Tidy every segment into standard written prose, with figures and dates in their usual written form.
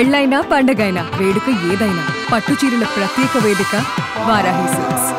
పెళ్ళైనా పండగైనా వేడుక ఏదైనా పట్టు చీరల ప్రత్యేక వేదిక వారాహి సిల్క్స్.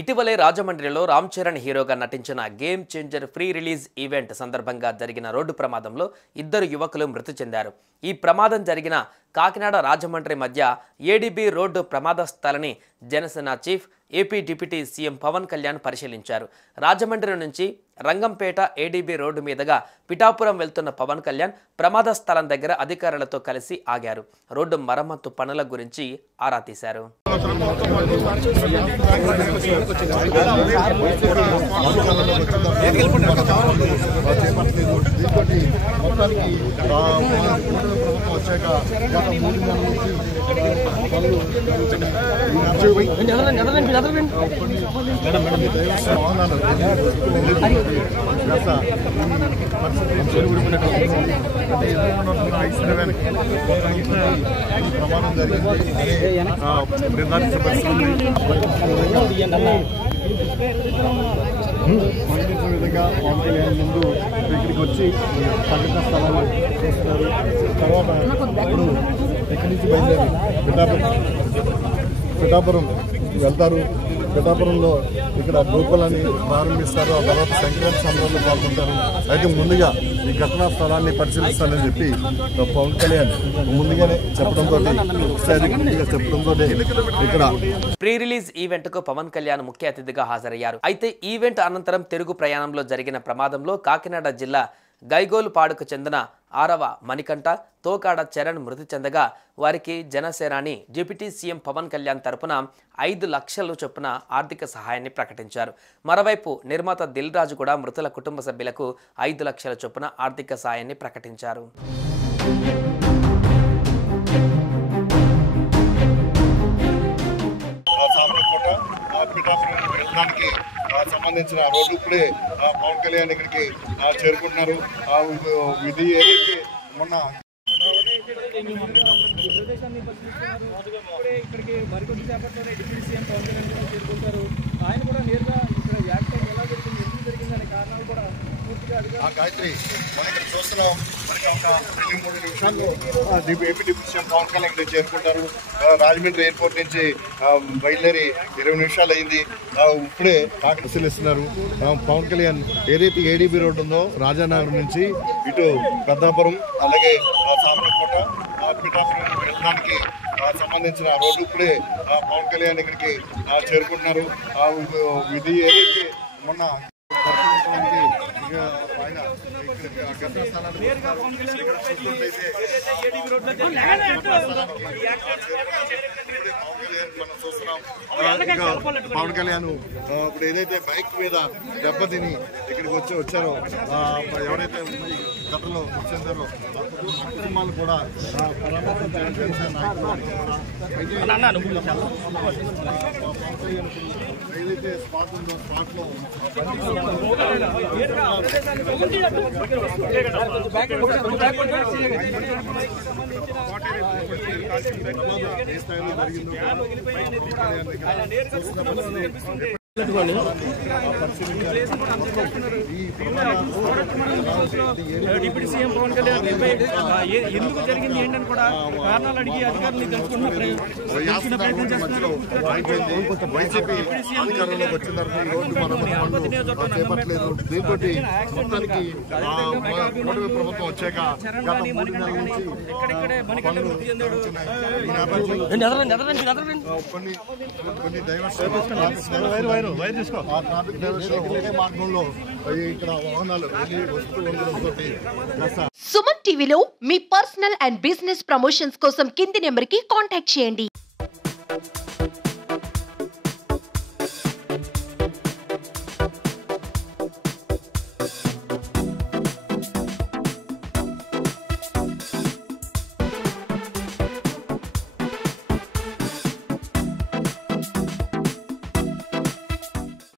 ఇటీవలే రాజమండ్రిలో రామ్ చరణ్ హీరోగా నటించిన game changer pre release event సందర్భంగా జరిగిన రోడ్డు ప్రమాదంలో 2 యువకులు మృతి చెందారు. ఈ ప్రమాదం జరిగిన కాకినాడ రాజమండ్రి మధ్య ఏడీబీ రోడ్డు ప్రమాద స్థలాన్ని Janasena chief AP deputy CM Pawan Kalyan పరిశీలించారు. రాజమండ్రి నుంచి రంగంపేట ఏడీబీ రోడ్డు మీదుగా పిఠాపురం వెళ్తున్న పవన్ కళ్యాణ్ ప్రమాద స్థలం దగ్గర అధికారులతో కలిసి ఆగారు. రోడ్డు మరమ్మతు పనుల గురించి ఆరా తీశారు. విధంగా పవన్ కళ్యాణ్ ముందు ఇక్కడికి వచ్చి సంఘటన స్థలాన్ని చూస్తున్నారు. తర్వాత ఇప్పుడు ఇక్కడి నుంచి బయలుదేరి పిఠాపురం వెళ్తారు. పిఠాపురంలో ఇక్కడ గోకులాన్ని ప్రారంభిస్తారు. ఆ తర్వాత సంక్రాంతి సంబరాల్లో పాల్గొంటారు. అయితే ముందుగా ఈ ఘటనా స్థలాన్ని పరిశీలిస్తానని చెప్పి పవన్ కళ్యాణ్ ముందుగానే చెప్పడంతో ఇక్కడ ప్రీ రిలీజ్ ఈవెంట్ కు పవన్ కళ్యాణ్ ముఖ్య అతిథిగా హాజరయ్యారు. అయితే ఈవెంట్ అనంతరం తిరుగు ప్రయాణంలో జరిగిన ప్రమాదంలో కాకినాడ జిల్లా గైగోలుపాడుకు చెందిన 6వ మణికంఠ, తోకాడ చరణ్ మృతి చెందగా వారికి జనసేనాని డిప్యూటీ సీఎం పవన్ కళ్యాణ్ తరపున 5 లక్షల చొప్పున ఆర్థిక సహాయాన్ని ప్రకటించారు. మరోవైపు నిర్మాత దిల్ రాజు కూడా మృతుల కుటుంబ సభ్యులకు 5 లక్షల చొప్పున ఆర్థిక సహాయాన్ని ప్రకటించారు. సంబంధించిన రోడ్డు ఇప్పుడే పవన్ కళ్యాణ్ ఇక్కడికి చేరుకుంటున్నారు. ఇది ఏదైతే మొన్న ఇక్కడికి మరికొద్ది సేపట్లోనే డిప్యూటీ సీఎం పవన్ కళ్యాణ్ చేరుకుంటారు. ఆయన కూడా నేరుగా ఇక్కడ యాక్సిడెంట్ ఎలా జరిగింది, ఎందుకు జరిగిందనే కారణాలు కూడా పూర్తిగా గాయత్రి మనం ఇక్కడ చూస్తున్నాం. మనకి ఒక 2-3 నిమిషాల్లో AP deputy CM Pawan Kalyan ఇక్కడ చేరుకుంటారు. రాజమండ్రి ఎయిర్పోర్ట్ నుంచి బయలుదేరి 20 నిమిషాలు అయింది. ఇప్పుడే పరిశీలిస్తున్నారు. పవన్ కళ్యాణ్ ఏదైతే ఏడీబీ రోడ్డు ఉందో రాజానగరం నుంచి ఇటు పెద్దాపురం అలాగే సామర్లకోట పిఠాపురం వెళ్ళడానికి సంబంధించిన రోడ్డు ఇప్పుడే పవన్ కళ్యాణ్ ఇక్కడికి చేరుకుంటున్నారు. ఇది ఏదైతే మొన్న ఆయన ఘటనా స్థలాన్ని మనం చూస్తున్నాం. పవన్ కళ్యాణ్ ఇప్పుడు ఏదైతే బైక్ మీద దెబ్బతిని ఇక్కడికి వచ్చారో ఎవరైతే గతంలో వచ్చేసారో కుటుంబాలు కూడా ఏదైతే స్పాట్ ఉందో స్పాట్ లో ఏ స్థాయిలో జరిగిందో డిప్యూటీ సీఎం పవన్ కళ్యాణ్ ఎందుకు జరిగింది ఏంటని కూడా కారణాలు అడిగి అధికారులు తెలుసుకున్న ప్రయత్నం చేస్తున్నారు. ప్రభుత్వం వచ్చాక ఎక్కడెక్కడే మణికంఠ మృతి చెందాడు. కొన్ని డైవర్స్ మార్గంలో ఇక్కడ వాహనాలు వస్తూ ఉండడంతో సుమన్ టీవీలో మీ పర్సనల్ అండ్ బిజినెస్ ప్రమోషన్స్ కోసం కింది నెంబర్కి కాంటాక్ట్ చేయండి.